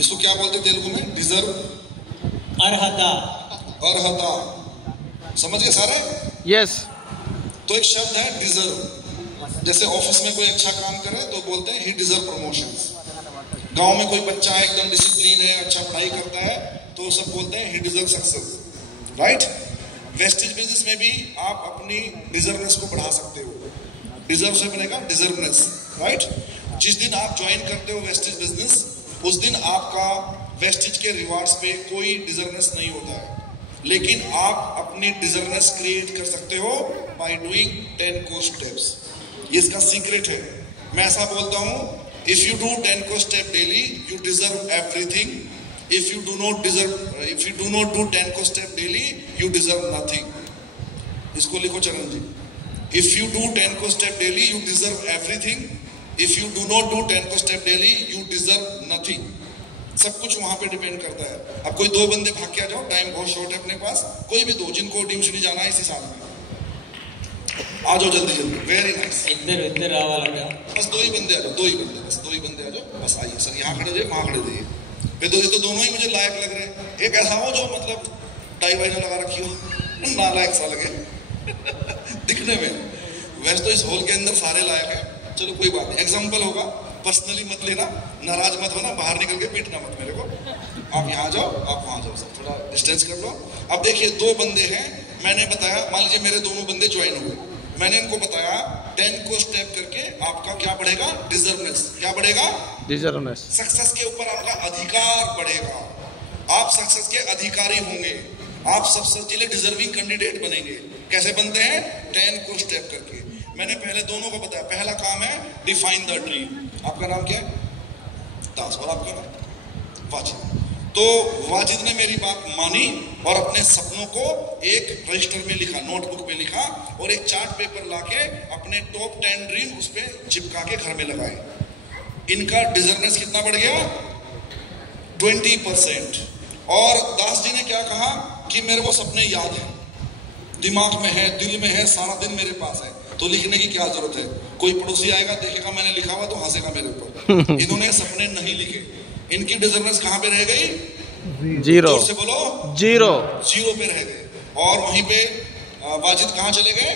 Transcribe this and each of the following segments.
इसको क्या बोलते तेलुगु में? डिजर्व, अर्हता, अर्हता। समझ गए सारे? यस। तो एक शब्द है डिजर्व। जैसे ऑफिस में कोई अच्छा काम करे तो बोलते हैं ही डिजर्व प्रमोशंस। गांव में कोई बच्चा है एकदम डिसिप्लिन है, अच्छा पढ़ाई करता है, तो सब बोलते हैं he deserve success, right? Wastage business में भी आप अपनी डिजर्वनेस को बढ़ा सकते हो। डिजर्व से बनेगा डिजर्वनेस, राइट? जिस दिन आप ज्वाइन करते हो वेस्टेज बिजनेस, उस दिन आपका वेस्टेज के रिवार्ड्स पे कोई डिजर्वनेस नहीं होता है, लेकिन आप अपनी डिजर्वनेस क्रिएट कर सकते हो बाय डूइंग 10 कोर स्टेप्स। ये इसका सीक्रेट है। मैं ऐसा बोलता हूं, if you do 10 core step daily, you deserve everything. If you do not do 10 core step daily, you deserve nothing. इसको लिखो चरण जी। If you do 10 core step daily, you deserve everything. If you do not do 10 core step daily, you deserve nothing. सब कुछ वहां पे depend करता है। अब कोई 2 बंदे भाग के आ जाओ, टाइम बहुत शॉर्ट है अपने पास, कोई भी 2 जिनको ट्यूशन जाना है इसी साल में, आ जाओ जल्दी जल्दी। Very nice. इधर रावाला क्या? बस 2 ही बंदे आ जाओ, 2 ही बंदे, बस 2 ही बंदे आ जाओ, बस आइए सर। यहाँ खड़े जाइए, वहां खड़े जाइए। ये तो दोनों ही मुझे लायक लग रहे हैं। एक ऐसा हो जो मतलब टाई वाई ना लगा रखी हो, नालायक सा लगे दिखने में। वैसे तो इस हॉल के अंदर सारे लायक हैं, चलो कोई बात नहीं। एग्जाम्पल होगा, पर्सनली मत लेना, नाराज मत होना, बाहर निकल के पीटना मत मेरे को। आप यहाँ जाओ, आप वहां जाओ, सब थोड़ा डिस्टेंस कर लो। अब देखिए 2 बंदे हैं, मैंने बताया, मान लीजिए मेरे दोनों बंदे ज्वाइन हुए, मैंने इनको बताया 10 को स्टेप करके आपका क्या बढ़ेगा? डिजर्वनेस। क्या बढ़ेगा? डिजर्वनेस। सक्सेस के ऊपर आपका अधिकार बढ़ेगा। आप सक्सेस के अधिकारी होंगे, आप सक्सेस के लिए डिजर्विंग कैंडिडेट बनेंगे। कैसे बनते हैं? 10 को स्टेप करके। मैंने पहले दोनों को बताया, पहला काम है डिफाइन द ड्रीम। आपका नाम क्या है? दास। और आपका नाम? वाजिद। तो वाजिद ने मेरी बात मानी और अपने सपनों को एक रजिस्टर में लिखा, नोटबुक में लिखा, और एक चार्ट पेपर लाके अपने टॉप 10 ड्रीम उस पे चिपका के घर में लगाए। इनका डिजर्वनेस कितना बढ़ गया? 20%। और दास जी ने क्या कहा कि मेरे को सपने याद है, दिमाग में है, दिल में है, सारा दिन मेरे पास है, तो लिखने की क्या जरूरत है? कोई पड़ोसी आएगा, देखेगा मैंने लिखा हुआ तो हंसेगा मेरे ऊपर। इन्होंने सपने नहीं लिखे। इनकी डिजर्वनेस कहां पे रह गई? 0। जोर से बोलो। 0 पे रह गए। और वहीं पे वाजिद कहां चले गए?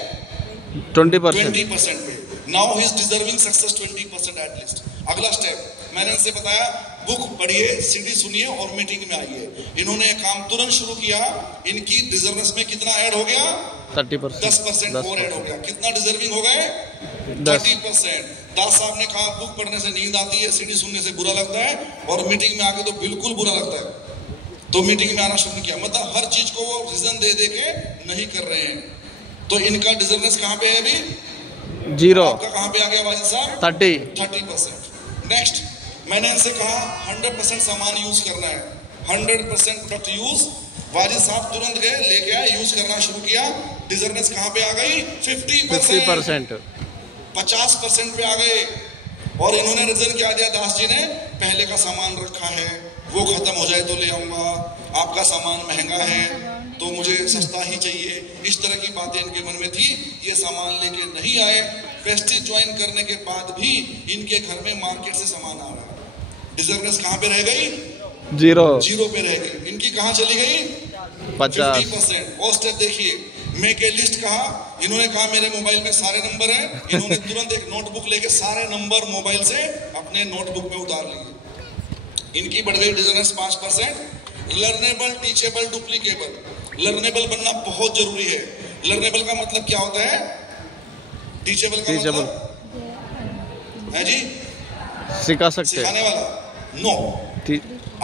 20% पे। Now he is deserving success 20% at least. अगला स्टेप मैंने इनसे बताया, बुक पढ़िए, सीडी सुनिए और मीटिंग में आइए। इन्होंने काम तुरंत शुरू किया। इनकी डिजर्वनेस में कितना ऐड हो गया? 30%। 10% और ऐड हो गया। कितना डिजर्विंग हो गए? 30%। दास साहब ने कहा बुक पढ़ने से नींद आती है, सीडी सुनने से बुरा लगता है, और मीटिंग में आके तो बिल्कुल बुरा लगता है। तो मीटिंग में आना शुरू किया। मतलब हर चीज को वो रीजन दे दे के नहीं कर रहे हैं। तो इनका डिजर्वनेस कहां पे है अभी? 0। आपका कहां पे आ गया वाजिद साहब? 30%। नेक्स्ट मैंने इनसे कहा 100% सामान यूज करना है, 100% प्रोडक्ट यूज। वाजिद साहब तुरंत गए, लेके आए, यूज करना शुरू किया। डिजर्वनेस कहां पे आ गई? 50%। 50% पे आ गए। और इन्होंने रीजन क्या दिया दास जी ने? पहले का सामान रखा है, वो खत्म हो जाए तो ले आऊंगा, आपका सामान महंगा है तो मुझे सस्ता ही चाहिए। इस तरह की बातें इनके मन में थी। ये सामान लेके नहीं आए। वेस्टेज ज्वाइन करने के बाद भी इनके घर में मार्केट से सामान आ रहा है। डिजर्वनेस कहां पे रह गई? 0 पे रह गई। इनकी कहां चली गई? 50%। और स्टेप देखिए, मेक ए लिस्ट कहा। इन्होंने कहा मेरे मोबाइल में सारे नंबर हैं। इन्होंने तुरंत एक नोटबुक लेके सारे नंबर मोबाइल से अपने नोटबुक में उतार लिए। इनकी बढ़ गई डिजर्वनेस 5%। Learnable, teachable, duplicable. लर्नेबल बनना बहुत जरूरी है। लर्नेबल का मतलब क्या होता है? टीचेबल का मतलब है जी सिखा सकते, सिखाने वाला। नो,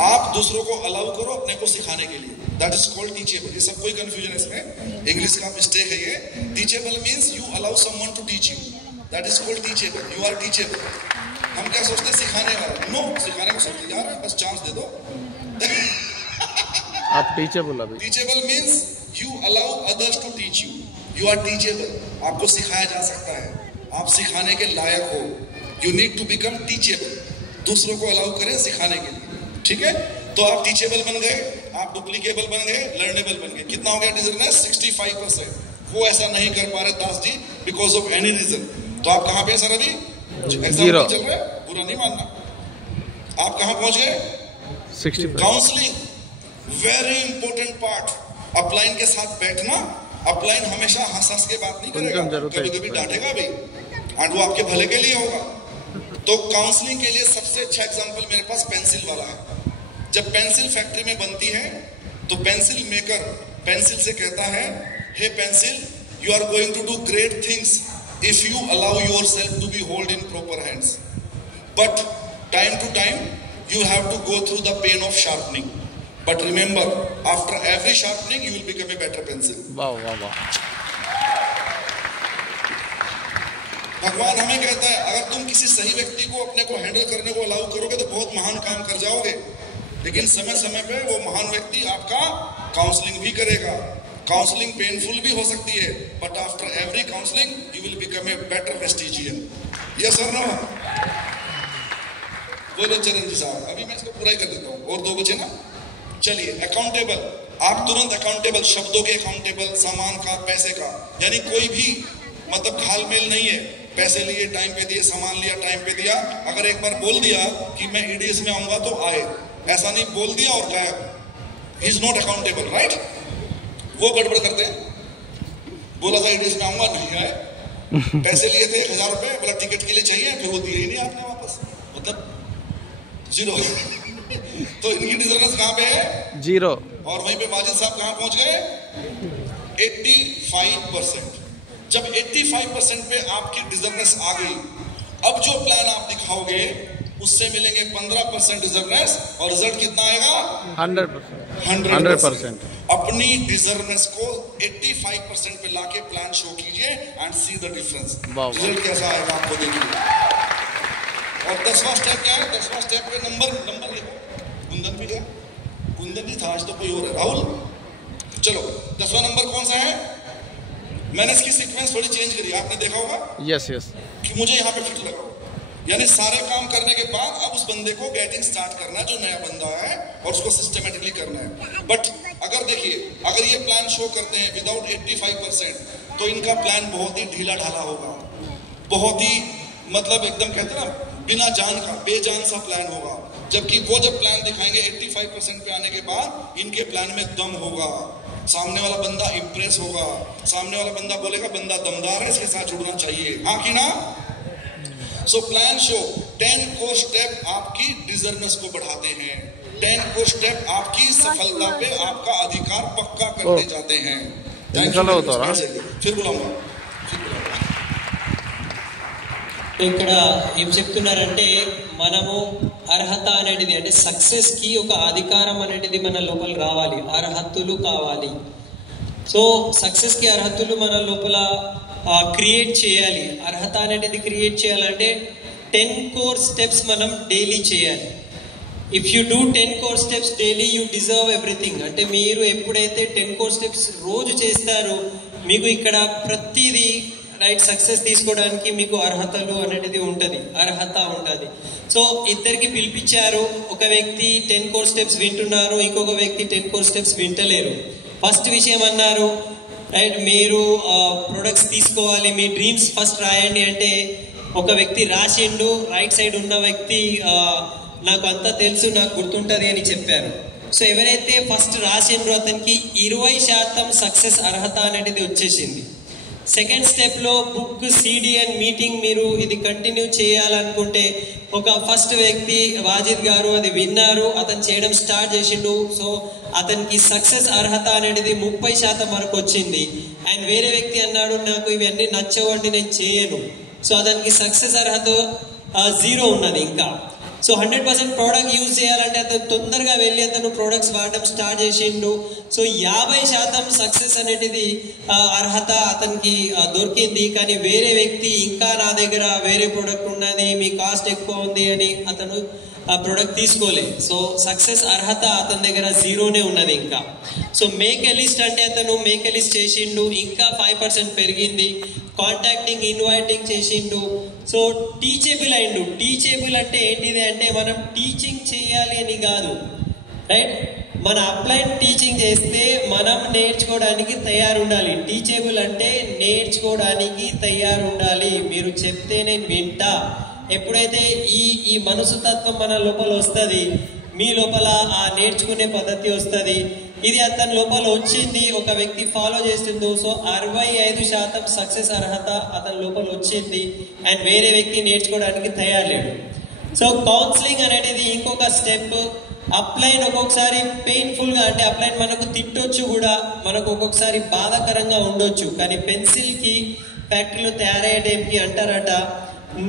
आप दूसरों को अलाउ करो अपने को सिखाने के लिए, दैट इज कॉल्ड टीचेबल। ये सब कोई कंफ्यूजन है इसमें, इंग्लिश का मिस्टेक है ये। Teachable means you allow someone to teach you, that is called teachable. You are teachable. हम क्या सोचते हैं? सिखाने वाला। नो, सिखाने को सब तैयार है, बस चांस दे दो। आप टीचेबल। अभी teachable means you allow others to teach you. You are teachable. आपको सिखाया जा सकता है, आप सिखाने के लायक हो। You need to become teachable. दूसरों को अलाउ करें सिखाने के लिए, ठीक है? तो आप टीचेबल बन गए, आप डुप्लीकेबल बन गए, लर्नेबल बन गए। कितना हो गया डिजर्वनेस? 65%। वो ऐसा नहीं कर पा रहे Das ji because of any reason. तो आप कहां पे सर? अभी 0 चल रहा है, बुरा नहीं मानना। आप कहां पहुंच गए? 65. Counselling very important part. Upline के साथ बैठना. अपलाइन हमेशा हंस के बात नहीं करेगा, कभी कभी डांटेगा भी, और वो आपके भले के लिए होगा. तो काउंसलिंग के लिए सबसे अच्छा एग्जांपल मेरे पास पेंसिल वाला है. जब पेंसिल फैक्ट्री में बनती है तो पेंसिल मेकर पेंसिल से कहता है, hey pencil, you are going to do great things if you allow yourself to be held in proper hands, but time to time you have to go through the pain of sharpening, but remember, after every sharpening you will become a better pencil. वाह वाह वाह. भगवान हमें कहता है, अगर तुम किसी सही व्यक्ति को अपने को हैंडल करने को अलाउ करोगे तो बहुत महान काम कर जाओगे, लेकिन समय समय पे वो महान व्यक्ति आपका काउंसलिंग भी करेगा. काउंसलिंग पेनफुल भी हो सकती है, but after every counselling you will become a better version. Yes और नो? बोलो चरण जी साहब. अभी मैं इसको पूरा ही कर देता हूँ, और 2 बचे ना. चलिए, अकाउंटेबल. आप तुरंत अकाउंटेबल, शब्दों के अकाउंटेबल, सामान का, पैसे का, यानी कोई भी मतलब घालमेल नहीं है. पैसे लिए टाइम पे दिए, सामान लिया टाइम पे दिया. अगर एक बार बोल दिया कि मैं ईडीएस में आऊंगा तो आए, ऐसा नहीं बोल दिया और गायब. He is not accountable, right? वो गड़बड़ करते हैं. बोला था ईडीएस में आऊंगा, नहीं आए. पैसे लिए थे 1000 रुपए, बोला टिकट के लिए चाहिए, फिर वो दिए ही नहीं आपने वापस, मतलब जीरो. तो इनकी डिजर्नेस कहाँ पे है? 0. और वहीं पे वाजिद साहब कहाँ पहुंच गए? 85%. जब 85% पे आपकी डिजर्नेस आ गई, अब जो प्लान आप दिखाओगे उससे मिलेंगे 15% डिजर्नेस, और रिजल्ट कितना आएगा? 100%. अपनी डिजर्नेस को 85% पे लाके प्लान शो कीजिए and see the difference. Result कैसा आएगा आपको देखिए. और 10वां स्टेप क्या है? 10वां स्टेप पे नंबर लिखो. कुंदन भी गया? कुंदन नहीं था आज, तो कोई और है. राहुल. चलो, 10वां नंबर कौन सा है? मैंने इसकी सीक्वेंस थोड़ी चेंज करी, आपने देखा होगा. Yes yes. कि मुझे यहाँ पे फिट लगा, यानी सारे काम करने के बाद अब उस बंदे को गेटिंग स्टार्ट करना है, जो नया बंदा है, और उसको सिस्टमेटिकली करना है. बट अगर देखिए, अगर ये प्लान शो करते हैं विदाउट 85%, तो इनका प्लान बहुत ही ढीला ढाला होगा, बहुत ही मतलब एकदम कहते हैं ना बिना जान का, बेजान सा प्लान होगा. जबकि वो जब प्लान दिखाएंगे 85% पे आने के बाद, इनके प्लान में दम होगा. सामने वाला बंदा इंप्रेस होगा, सामने वाला बंदा बोलेगा बंदा दमदार है, इसके साथ जुड़ना चाहिए. हाँ कि ना? So plan show 10 core step आपकी डिजर्नेस को बढ़ाते हैं. 10 कोर स्टेप आपकी सफलता पे आपका अधिकार पक्का करते जाते हैं. फिर बुलाऊंगा. ఇక్కడ ఏం చెప్తున్నారంటే, మనము అర్హత అనేది అంటే సక్సెస్ కి ఒక అధికారం అనేది మన లోపల రావాలి, అర్హతలు కావాలి. సో సక్సెస్ కి అర్హతలు మన లోపల క్రియేట్ చేయాలి. అర్హత అనేది క్రియేట్ చేయాలంటే 10 కోర్ స్టెప్స్ మనం డైలీ చేయాలి. If you do 10 core steps daily, you deserve everything. అంటే మీరు ఎప్పుడైతే 10 కోర్ స్టెప్స్ రోజు చేస్తారో, మీకు ఇక్కడ ప్రతిదీ రైట్ సక్సెస్ తీసుకోవడానికి మీకు అర్హతలు అనేది ఉంటుంది, అర్హత ఉంటుంది. సో ఇద్దరికి పిలిపించారు, ఒక వ్యక్తి 10 కోర్ స్టెప్స్ వింటున్నారు, ఇంకొక వ్యక్తి 10 కోర్ స్టెప్స్ వింటలేరు. ఫస్ట్ విషయం అన్నారు, రైట్ మీరు ప్రొడక్ట్స్ తీసుకోవాలి, మీ డ్రీమ్స్ ఫస్ట్ రాయండి అంటే ఒక వ్యక్తి రాసిండు, రైట్ సైడ్ ఉన్న వ్యక్తి నాకు అంతా తెలుసు, నాకు గుర్తుంటుంది అని చెప్పారు. సో ఎవరైతే ఫస్ట్ రాసిండ్రో అతనికి 20% సక్సెస్ అర్హత అనేది వచ్చేసింది. సెకండ్ స్టెప్లో బుక్, సిడి అండ్ మీటింగ్ మీరు ఇది కంటిన్యూ చేయాలనుకుంటే, ఒక ఫస్ట్ వ్యక్తి వాజిద్ గారు అది విన్నారు, అతను చేయడం స్టార్ట్ చేసిండు. సో అతనికి సక్సెస్ అర్హత అనేది 30% వరకు వచ్చింది. అండ్ వేరే వ్యక్తి అన్నాడు, నాకు ఇవన్నీ నచ్చవు అంటే నేను చేయను. సో అతనికి సక్సెస్ అర్హత 0 ఉన్నది ఇంకా. సో 100% ప్రోడక్ట్ యూజ్ చేయాలంటే అతను తొందరగా వెళ్ళి అతను ప్రోడక్ట్స్ వాడడం స్టార్ట్ చేసిండు. సో 50% సక్సెస్ అనేది అర్హత అతనికి దొరికింది. కానీ వేరే వ్యక్తి ఇంకా నా దగ్గర వేరే ప్రోడక్ట్ ఉన్నది, మీ కాస్ట్ ఎక్కువ ఉంది అని అతను ఆ ప్రోడక్ట్ తీసుకోలే. సో సక్సెస్ అర్హత అతని దగ్గర 0నే ఉన్నది ఇంకా. సో మేక్ ఎ లిస్ట్ అంటే అతను మేక్ ఎ లిస్ట్ చేసిండు, ఇంకా 5% పెరిగింది. కాంటాక్టింగ్, ఇన్వైటింగ్ చేసిండు. సో టీచబుల్ అయిండు. టీచబుల్ అంటే ఏంటిది అంటే మనం టీచింగ్ చేయాలి అని కాదు, రైట్? మన అప్లైన్ టీచింగ్ చేస్తే మనం నేర్చుకోవడానికి తయారు ఉండాలి. టీచబుల్ అంటే నేర్చుకోవడానికి తయారు ఉండాలి. మీరు చెప్తే నేను వింటా. ఎప్పుడైతే ఈ మనసు తత్వం మన లోపల వస్తుంది, మీ లోపల ఆ నేర్చుకునే పద్ధతి వస్తుంది. ఇది అతని లోపల వచ్చింది, ఒక వ్యక్తి ఫాలో చేస్తుందో, సో 65% సక్సెస్ అర్హత అతని లోపల వచ్చింది అండ్ వేరే వ్యక్తి నేర్చుకోవడానికి తయారులేడు. సో కౌన్సిలింగ్ అనేది ఇంకొక స్టెప్. అప్లైన్ ఒక్కొక్కసారి పెయిన్ఫుల్ గా, అంటే అప్లైన్ మనకు తిట్టొచ్చు కూడా, మనకు ఒక్కొక్కసారి బాధాకరంగా ఉండొచ్చు. కానీ పెన్సిల్ కి ఫ్యాక్టరీలో తయారయ్యే టైంకి అంటారట,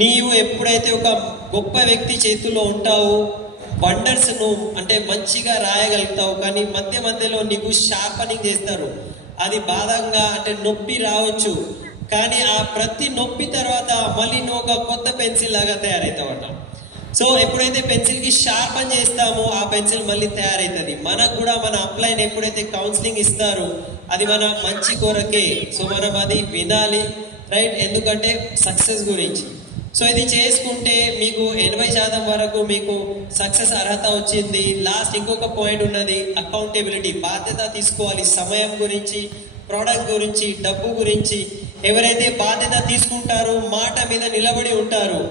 నీవు ఎప్పుడైతే ఒక గొప్ప వ్యక్తి చేతుల్లో ఉంటావు, వండర్స్ నువ్వు అంటే మంచిగా రాయగలుగుతావు, కానీ మధ్య మధ్యలో నీకు షార్పనింగ్ చేస్తారు. అది బాధంగా అంటే నొప్పి రావచ్చు, కానీ ఆ ప్రతి నొప్పి తర్వాత మళ్ళీ నువ్వు ఒక కొత్త పెన్సిల్ లాగా తయారవుతావట. సో ఎప్పుడైతే పెన్సిల్ కి షార్పన్ చేస్తామో ఆ పెన్సిల్ మళ్ళీ తయారవుతుంది. మనకు కూడా మన అప్లైన్ ఎప్పుడైతే కౌన్సిలింగ్ ఇస్తారో అది మన మంచి కొరకే. సో మనం అది వినాలి, రైట్? ఎందుకంటే సక్సెస్ గురించి. సో ఇది చేసుకుంటే మీకు 80% వరకు మీకు సక్సెస్ అర్హత వచ్చింది. లాస్ట్ ఇంకొక పాయింట్ ఉన్నది, అకౌంటబిలిటీ. బాధ్యత తీసుకోవాలి సమయం గురించి, ప్రోడక్ట్ గురించి, డబ్బు గురించి. ఎవరైతే బాధ్యత తీసుకుంటారో, మాట మీద నిలబడి ఉంటారు,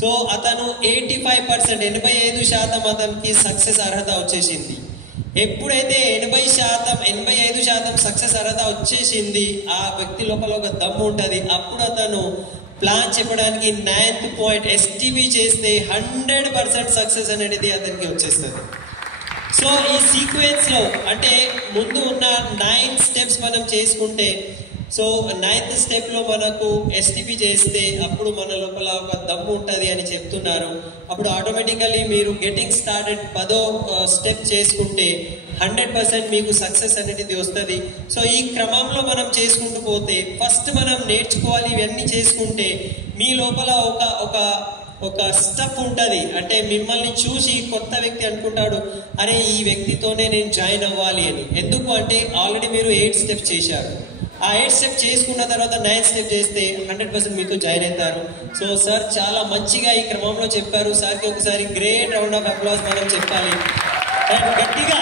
సో అతను 85% అతనికి సక్సెస్ అర్హత వచ్చేసింది. ఎప్పుడైతే 85% సక్సెస్ అర్హత వచ్చేసింది, ఆ వ్యక్తి లోపల ఒక దమ్ము ఉంటుంది. అప్పుడు అతను ప్లాన్ చెప్పడానికి 9th పాయింట్ ఎస్టీబీ చేస్తే 100% సక్సెస్ అనేది అతనికి వచ్చేస్తుంది. సో ఈ సీక్వెన్స్ లో అంటే ముందు ఉన్న 9 స్టెప్స్ మనం చేసుకుంటే, సో 9th స్టెప్ లో మనకు ఎస్టీపీ చేస్తే అప్పుడు మన లోపల ఒక దమ్ము ఉంటుంది అని చెప్తున్నారు. అప్పుడు ఆటోమేటికల్లీ మీరు గెటింగ్ స్టార్టెడ్ 10వ స్టెప్ చేసుకుంటే 100% మీకు సక్సెస్ అనేది వస్తుంది. సో ఈ క్రమంలో మనం చేసుకుంటూ పోతే, ఫస్ట్ మనం నేర్చుకోవాలి. ఇవన్నీ చేసుకుంటే మీ లోపల ఒక స్టెప్ ఉంటుంది. అంటే మిమ్మల్ని చూసి కొత్త వ్యక్తి అనుకుంటాడు, అరే ఈ వ్యక్తితోనే నేను జాయిన్ అవ్వాలి అని. ఎందుకు అంటే ఆల్రెడీ మీరు 8 స్టెప్స్ చేశారు. ఆ 8 స్టెప్ చేసుకున్న తర్వాత 9th స్టెప్ చేస్తే 100% మీతో జాయిన్ అవుతారు. సో సార్ చాలా మంచిగా ఈ క్రమంలో చెప్పారు. సార్కి ఒకసారి గ్రేట్ రౌండ్ ఆఫ్ అప్లాస్ మనం చెప్పాలి గట్టిగా.